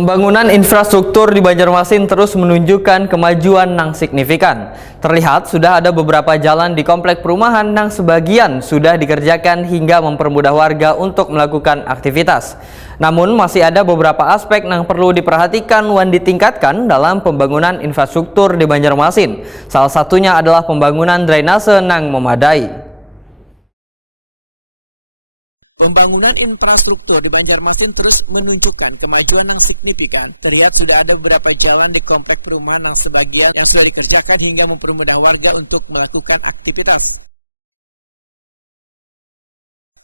Pembangunan infrastruktur di Banjarmasin terus menunjukkan kemajuan yang signifikan. Terlihat sudah ada beberapa jalan di komplek perumahan yang sebagian sudah dikerjakan hingga mempermudah warga untuk melakukan aktivitas. Namun masih ada beberapa aspek yang perlu diperhatikan dan ditingkatkan dalam pembangunan infrastruktur di Banjarmasin. Salah satunya adalah pembangunan drainase yang memadai. Pembangunan infrastruktur di Banjarmasin terus menunjukkan kemajuan yang signifikan. Terlihat sudah ada beberapa jalan di komplek perumahan yang sebagian yang sudah dikerjakan hingga mempermudah warga untuk melakukan aktivitas.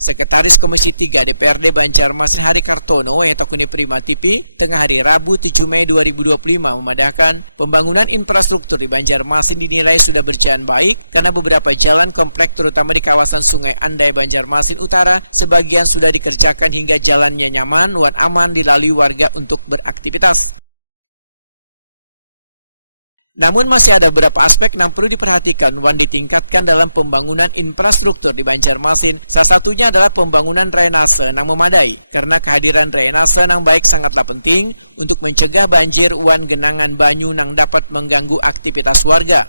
Sekretaris Komisi 3 DPRD Banjarmasin Hari Kartono yang takut di Prima TV tengah hari Rabu 7 Mei 2025 memandangkan pembangunan infrastruktur di Banjarmasin dinilai sudah berjalan baik karena beberapa jalan komplek terutama di kawasan Sungai Andai Banjarmasin Utara sebagian sudah dikerjakan hingga jalannya nyaman dan aman dilalui warga untuk beraktivitas. Namun masih ada beberapa aspek yang perlu diperhatikan dan ditingkatkan dalam pembangunan infrastruktur di Banjarmasin. Salah satunya adalah pembangunan drainase yang memadai, karena kehadiran drainase yang baik sangatlah penting untuk mencegah banjir dan genangan banyu yang dapat mengganggu aktivitas warga.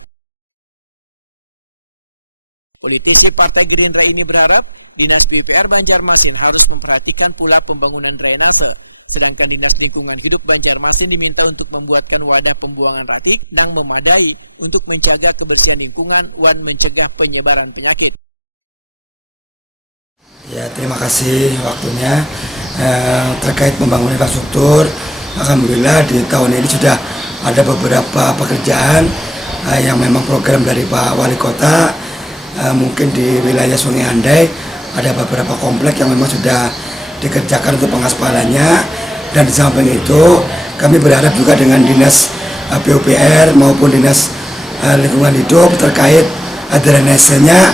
Politisi Partai Gerindra ini berharap Dinas PUPR Banjarmasin harus memperhatikan pula pembangunan drainase. Sedangkan Dinas Lingkungan Hidup Banjarmasin diminta untuk membuatkan wadah pembuangan ratik yang memadai untuk menjaga kebersihan lingkungan dan mencegah penyebaran penyakit. Ya, terima kasih waktunya terkait pembangunan infrastruktur. Alhamdulillah di tahun ini sudah ada beberapa pekerjaan yang memang program dari Pak Wali Kota. Mungkin di wilayah Sungai Andai ada beberapa komplek yang memang sudah dikerjakan untuk pengaspalannya, dan di samping itu kami berharap juga dengan Dinas PUPR maupun Dinas Lingkungan Hidup terkait drainasenya.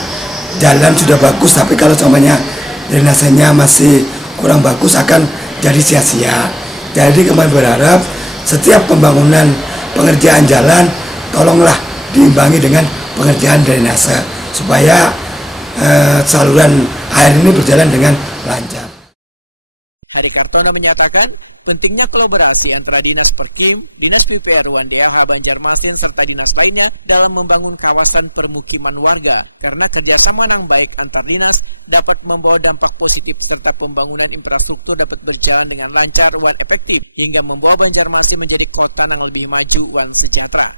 Jalan sudah bagus, tapi kalau semuanya drainasenya masih kurang bagus akan jadi sia-sia. Jadi kami berharap setiap pembangunan pengerjaan jalan tolonglah diimbangi dengan pengerjaan drainase supaya saluran air ini berjalan dengan lancar. Hari Kartono menyatakan pentingnya kolaborasi antara Dinas Perkim, Dinas PUPR dan DLH Banjarmasin serta dinas lainnya dalam membangun kawasan permukiman warga, karena kerjasama yang baik antar dinas dapat membawa dampak positif serta pembangunan infrastruktur dapat berjalan dengan lancar dan efektif hingga membawa Banjarmasin menjadi kota yang lebih maju dan sejahtera.